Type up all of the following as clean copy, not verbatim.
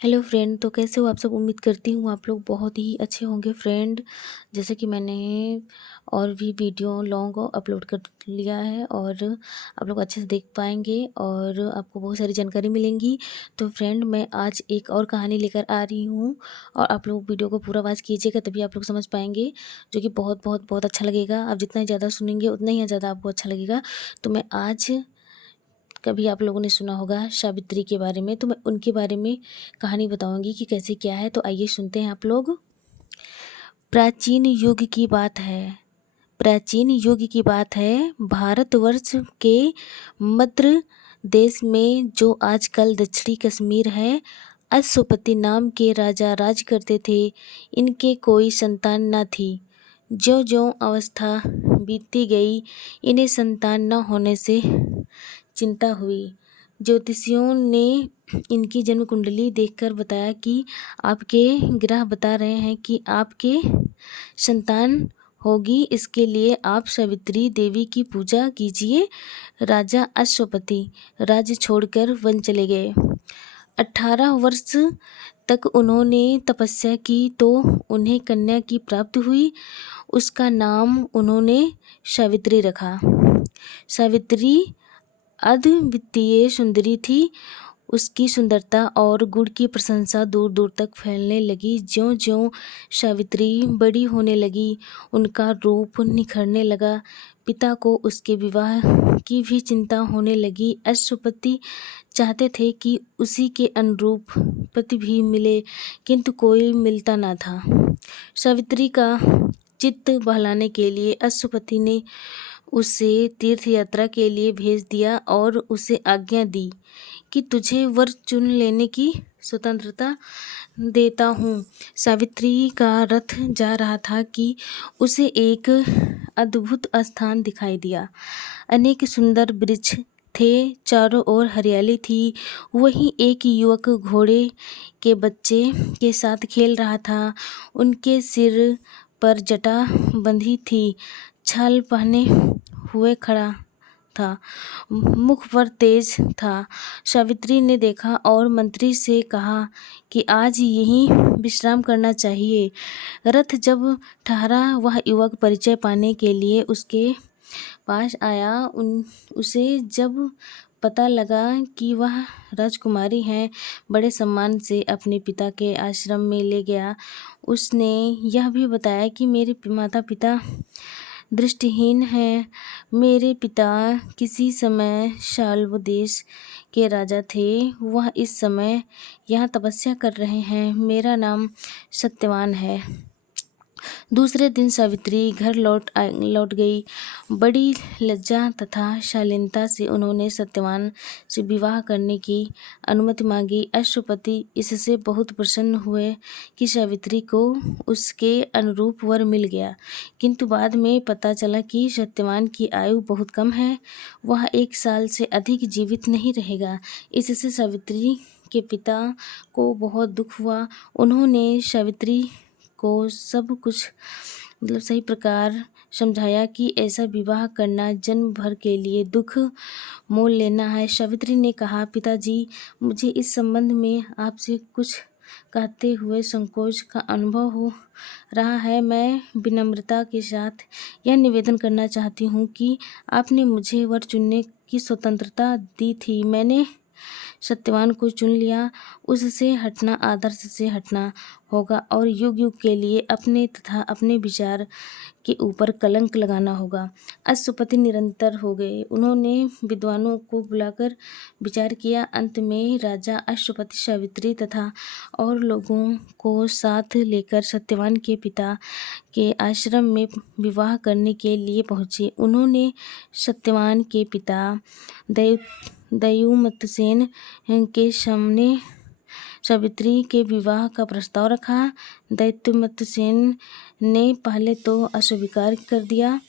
Hello friend, तो कैसे हो आप सब। उम्मीद करती हूँ आप लोग बहुत ही अच्छे होंगे फ्रेंड। जैसे कि मैंने और भी वीडियो लॉन्ग अपलोड कर लिया है और आप लोग अच्छे से देख पाएंगे और आपको बहुत सारी जानकारी मिलेंगी। तो फ्रेंड, मैं आज एक और कहानी लेकर आ रही हूँ और आप लोग वीडियो को पूरा वॉच कीजिएगा, तभी आप लोग समझ पाएंगे, जो कि बहुत बहुत बहुत अच्छा लगेगा। आप जितना ही ज़्यादा सुनेंगे उतना ही ज़्यादा आपको अच्छा लगेगा। तो मैं आज, कभी आप लोगों ने सुना होगा सावित्री के बारे में, तो मैं उनके बारे में कहानी बताऊंगी कि कैसे क्या है। तो आइए सुनते हैं आप लोग। प्राचीन युग की बात है। प्राचीन युग की बात है। भारतवर्ष के मध्य देश में, जो आजकल दक्षिणी कश्मीर है, अश्वपति नाम के राजा राज करते थे। इनके कोई संतान न थी। ज्यों ज्यों अवस्था बीतती गई, इन्हें संतान न होने से चिंता हुई। ज्योतिषियों ने इनकी जन्म कुंडली देखकर बताया कि आपके ग्रह बता रहे हैं कि आपके संतान होगी। इसके लिए आप सावित्री देवी की पूजा कीजिए। राजा अश्वपति राज्य छोड़कर वन चले गए। 18 वर्ष तक उन्होंने तपस्या की तो उन्हें कन्या की प्राप्ति हुई। उसका नाम उन्होंने सावित्री रखा। सावित्री अद्वितीय सुंदरी थी। उसकी सुंदरता और गुण की प्रशंसा दूर दूर तक फैलने लगी। ज्यों ज्यों सावित्री बड़ी होने लगी, उनका रूप निखरने लगा। पिता को उसके विवाह की भी चिंता होने लगी। अश्वपति चाहते थे कि उसी के अनुरूप पति भी मिले, किंतु कोई मिलता न था। सावित्री का चित्त बहलाने के लिए अश्वपति ने उसे तीर्थ यात्रा के लिए भेज दिया और उसे आज्ञा दी कि तुझे वर चुन लेने की स्वतंत्रता देता हूँ। सावित्री का रथ जा रहा था कि उसे एक अद्भुत स्थान दिखाई दिया। अनेक सुंदर वृक्ष थे, चारों ओर हरियाली थी। वहीं एक युवक घोड़े के बच्चे के साथ खेल रहा था। उनके सिर पर जटा बंधी थी, छाल पहने हुए खड़ा था, मुख पर तेज था। सावित्री ने देखा और मंत्री से कहा कि आज यहीं विश्राम करना चाहिए। रथ जब ठहरा, वह युवक परिचय पाने के लिए उसके पास आया। उसे जब पता लगा कि वह राजकुमारी है, बड़े सम्मान से अपने पिता के आश्रम में ले गया। उसने यह भी बताया कि मेरे माता पिता दृष्टिहीन हैं। मेरे पिता किसी समय शाल्व देश के राजा थे। वह इस समय यहाँ तपस्या कर रहे हैं। मेरा नाम सत्यवान है। दूसरे दिन सावित्री घर लौट गई। बड़ी लज्जा तथा शालीनता से उन्होंने सत्यवान से विवाह करने की अनुमति मांगी। अश्वपति इससे बहुत प्रसन्न हुए कि सावित्री को उसके अनुरूप वर मिल गया, किंतु बाद में पता चला कि सत्यवान की आयु बहुत कम है। वह 1 साल से अधिक जीवित नहीं रहेगा। इससे सावित्री के पिता को बहुत दुख हुआ। उन्होंने सावित्री को सब कुछ सही प्रकार समझाया कि ऐसा विवाह करना जन्म भर के लिए दुख मोल लेना है। सावित्री ने कहा, पिताजी, मुझे इस संबंध में आपसे कुछ कहते हुए संकोच का अनुभव हो रहा है। मैं विनम्रता के साथ यह निवेदन करना चाहती हूँ कि आपने मुझे वर चुनने की स्वतंत्रता दी थी। मैंने सत्यवान को चुन लिया। उससे हटना आदर्श से हटना होगा और युग युग के लिए अपने तथा अपने विचार के ऊपर कलंक लगाना होगा। अश्वपति निरंतर हो गए। उन्होंने विद्वानों को बुलाकर विचार किया। अंत में राजा अश्वपति सावित्री तथा और लोगों को साथ लेकर सत्यवान के पिता के आश्रम में विवाह करने के लिए पहुँचे। उन्होंने सत्यवान के पिता दयुमतसेन के सामने सावित्री के विवाह का प्रस्ताव रखा। दयुमतसेन ने पहले तो अस्वीकार कर दिया।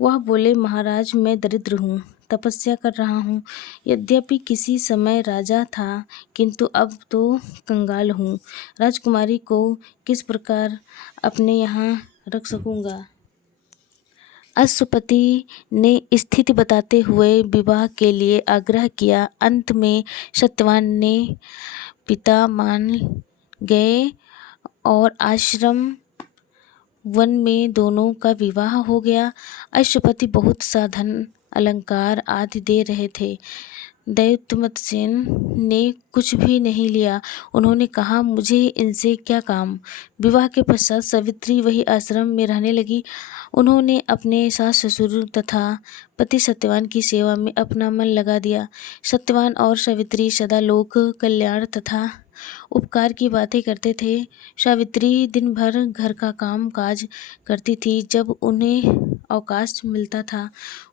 वह बोले, महाराज, मैं दरिद्र हूँ, तपस्या कर रहा हूँ। यद्यपि किसी समय राजा था, किंतु अब तो कंगाल हूँ। राजकुमारी को किस प्रकार अपने यहाँ रख सकूँगा। अश्वपति ने स्थिति बताते हुए विवाह के लिए आग्रह किया। अंत में सत्यवान ने पिता मान गए और आश्रम वन में दोनों का विवाह हो गया। अश्वपति बहुत सा धन अलंकार आदि दे रहे थे। दैत्यमतसेन ने कुछ भी नहीं लिया। उन्होंने कहा, मुझे इनसे क्या काम। विवाह के पश्चात सावित्री वही आश्रम में रहने लगी। उन्होंने अपने सास ससुर तथा पति सत्यवान की सेवा में अपना मन लगा दिया। सत्यवान और सावित्री सदा लोक कल्याण तथा उपकार की बातें करते थे। सावित्री दिन भर घर का काम काज करती थी। जब उन्हें अवकाश मिलता था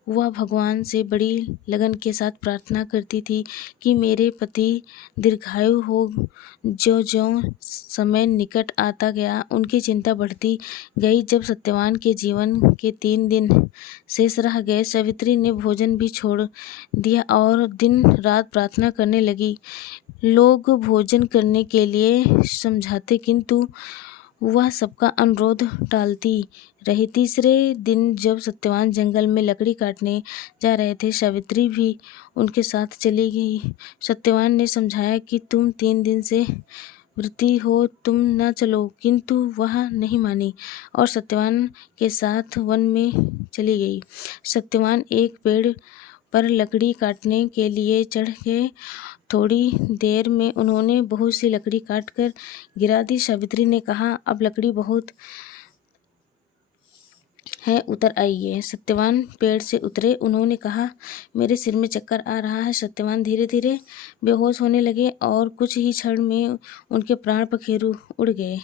वह भगवान से बड़ी लगन के साथ प्रार्थना करती थी कि मेरे पति दीर्घायु हो। ज्यों-ज्यों समय निकट आता गया उनकी चिंता बढ़ती गई। जब सत्यवान के जीवन के 3 दिन शेष रह गए, सावित्री ने भोजन भी छोड़ दिया और दिन रात प्रार्थना करने लगी। लोग भोजन करने के लिए समझाते किंतु वह सबका अनुरोध टालती रही। तीसरे दिन जब सत्यवान जंगल में लकड़ी काटने जा रहे थे, सावित्री भी उनके साथ चली गई। सत्यवान ने समझाया कि तुम 3 दिन से व्रती हो, तुम न चलो, किंतु वह नहीं मानी और सत्यवान के साथ वन में चली गई। सत्यवान एक पेड़ पर लकड़ी काटने के लिए चढ़ गए। थोड़ी देर में उन्होंने बहुत सी लकड़ी काटकर गिरा दी। सावित्री ने कहा, अब लकड़ी बहुत है, उतर आइए। सत्यवान पेड़ से उतरे। उन्होंने कहा, मेरे सिर में चक्कर आ रहा है। सत्यवान धीरे धीरे बेहोश होने लगे और कुछ ही क्षण में उनके प्राण पखेरु उड़ गए।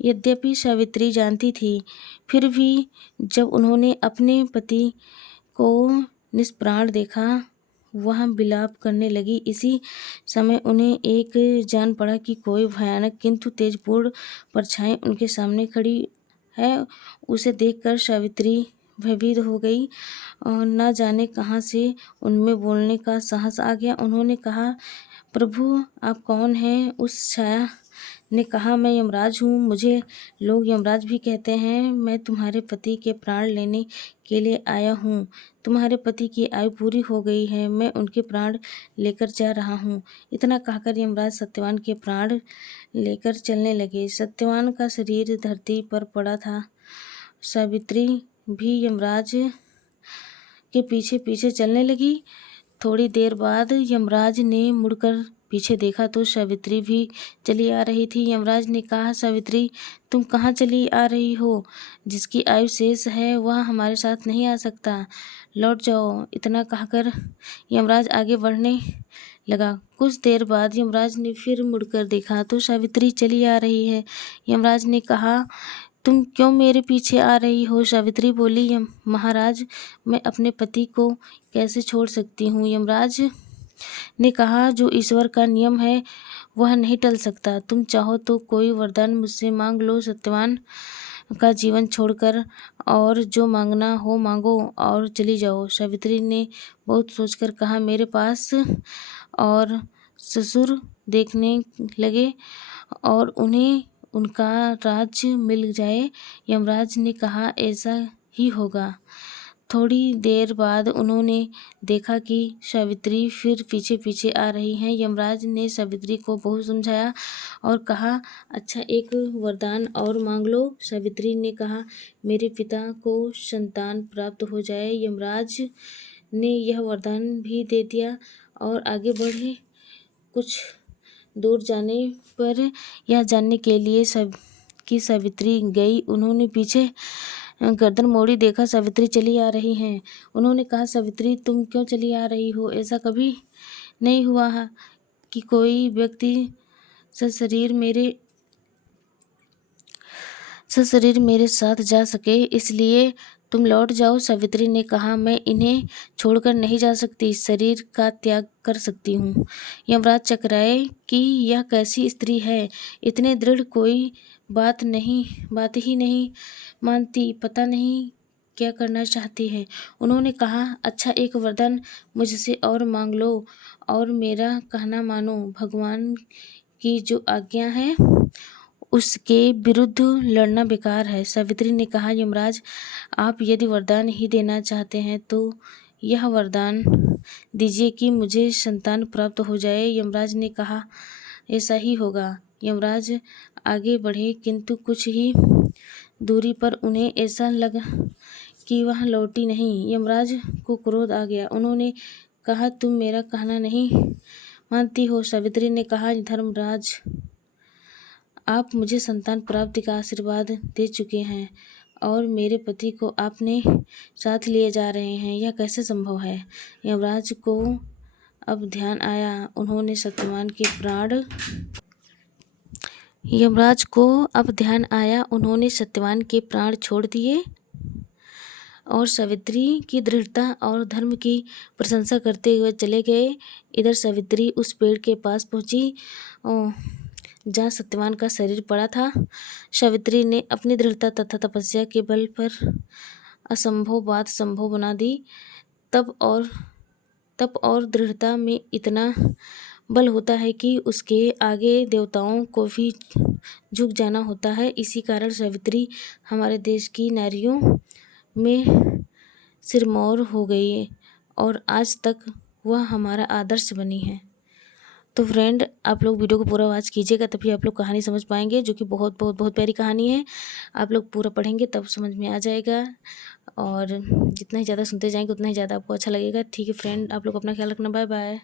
यद्यपि सावित्री जानती थी, फिर भी जब उन्होंने अपने पति को निष्प्राण देखा, वह विलाप करने लगी। इसी समय उन्हें एक जान पड़ा कि कोई भयानक किंतु तेजपूर्ण परछाई उनके सामने खड़ी है। उसे देखकर सावित्री भयभीत हो गई और न जाने कहाँ से उनमें बोलने का साहस आ गया। उन्होंने कहा, प्रभु आप कौन हैं? उस छाया ने कहा, मैं यमराज हूँ। मुझे लोग यमराज भी कहते हैं। मैं तुम्हारे पति के प्राण लेने के लिए आया हूँ। तुम्हारे पति की आयु पूरी हो गई है, मैं उनके प्राण लेकर जा रहा हूँ। इतना कहकर यमराज सत्यवान के प्राण लेकर चलने लगे। सत्यवान का शरीर धरती पर पड़ा था। सावित्री भी यमराज के पीछे पीछे चलने लगी। थोड़ी देर बाद यमराज ने मुड़कर पीछे देखा तो सावित्री भी चली आ रही थी। यमराज ने कहा, सावित्री तुम कहाँ चली आ रही हो? जिसकी आयु शेष है वह हमारे साथ नहीं आ सकता, लौट जाओ। इतना कहकर यमराज आगे बढ़ने लगा। कुछ देर बाद यमराज ने फिर मुड़कर देखा तो सावित्री चली आ रही है। यमराज ने कहा, तुम क्यों मेरे पीछे आ रही हो? सावित्री बोली, महाराज मैं अपने पति को कैसे छोड़ सकती हूँ। यमराज ने कहा, जो ईश्वर का नियम है वह नहीं टल सकता। तुम चाहो तो कोई वरदान मुझसे मांग लो, सत्यवान का जीवन छोड़कर, और जो मांगना हो मांगो और चली जाओ। सावित्री ने बहुत सोचकर कहा, मेरे पास और ससुर देखने लगे और उन्हें उनका राज्य मिल जाए। यमराज ने कहा, ऐसा ही होगा। थोड़ी देर बाद उन्होंने देखा कि सावित्री फिर पीछे पीछे आ रही हैं। यमराज ने सावित्री को बहुत समझाया और कहा, अच्छा एक वरदान और मांग लो। सावित्री ने कहा, मेरे पिता को संतान प्राप्त हो जाए। यमराज ने यह वरदान भी दे दिया और आगे बढ़े। कुछ दूर जाने पर यह जानने के लिए कि सावित्री गई, उन्होंने पीछे गर्दन मोड़ी, देखा सावित्री चली आ रही हैं। उन्होंने कहा, सावित्री तुम क्यों चली आ रही हो? ऐसा कभी नहीं हुआ कि कोई व्यक्ति सशरीर मेरे साथ जा सके, इसलिए तुम लौट जाओ। सावित्री ने कहा, मैं इन्हें छोड़कर नहीं जा सकती, शरीर का त्याग कर सकती हूँ। यमराज चकराए कि यह कैसी स्त्री है, इतने दृढ़, कोई बात ही नहीं मानती, पता नहीं क्या करना चाहती है। उन्होंने कहा, अच्छा एक वरदान मुझसे और मांग लो और मेरा कहना मानो। भगवान की जो आज्ञा है उसके विरुद्ध लड़ना बेकार है। सावित्री ने कहा, यमराज, आप यदि वरदान ही देना चाहते हैं तो यह वरदान दीजिए कि मुझे संतान प्राप्त हो जाए। यमराज ने कहा, ऐसा ही होगा। यमराज आगे बढ़े, किंतु कुछ ही दूरी पर उन्हें ऐसा लगा कि वह लौटी नहीं। यमराज को क्रोध आ गया। उन्होंने कहा, तुम मेरा कहना नहीं मानती हो। सावित्री ने कहा, धर्मराज, आप मुझे संतान प्राप्ति का आशीर्वाद दे चुके हैं और मेरे पति को आपने साथ लिए जा रहे हैं, यह कैसे संभव है? यमराज को अब ध्यान आया। उन्होंने सत्यवान के प्राण छोड़ दिए और सावित्री की दृढ़ता और धर्म की प्रशंसा करते हुए चले गए। इधर सावित्री उस पेड़ के पास पहुंची जहाँ सत्यवान का शरीर पड़ा था। सावित्री ने अपनी दृढ़ता तथा तपस्या के बल पर असंभव बात संभव बना दी। तप और दृढ़ता में इतना बल होता है कि उसके आगे देवताओं को भी झुक जाना होता है। इसी कारण सावित्री हमारे देश की नारियों में सिरमौर हो गई और आज तक वह हमारा आदर्श बनी है। तो फ्रेंड, आप लोग वीडियो को पूरा वॉच कीजिएगा, तभी आप लोग कहानी समझ पाएंगे, जो कि बहुत बहुत बहुत प्यारी कहानी है। आप लोग पूरा पढ़ेंगे तब समझ में आ जाएगा और जितना ही ज़्यादा सुनते जाएंगे उतना ही ज़्यादा आपको अच्छा लगेगा। ठीक है फ्रेंड, आप लोग अपना ख्याल रखना। Bye bye.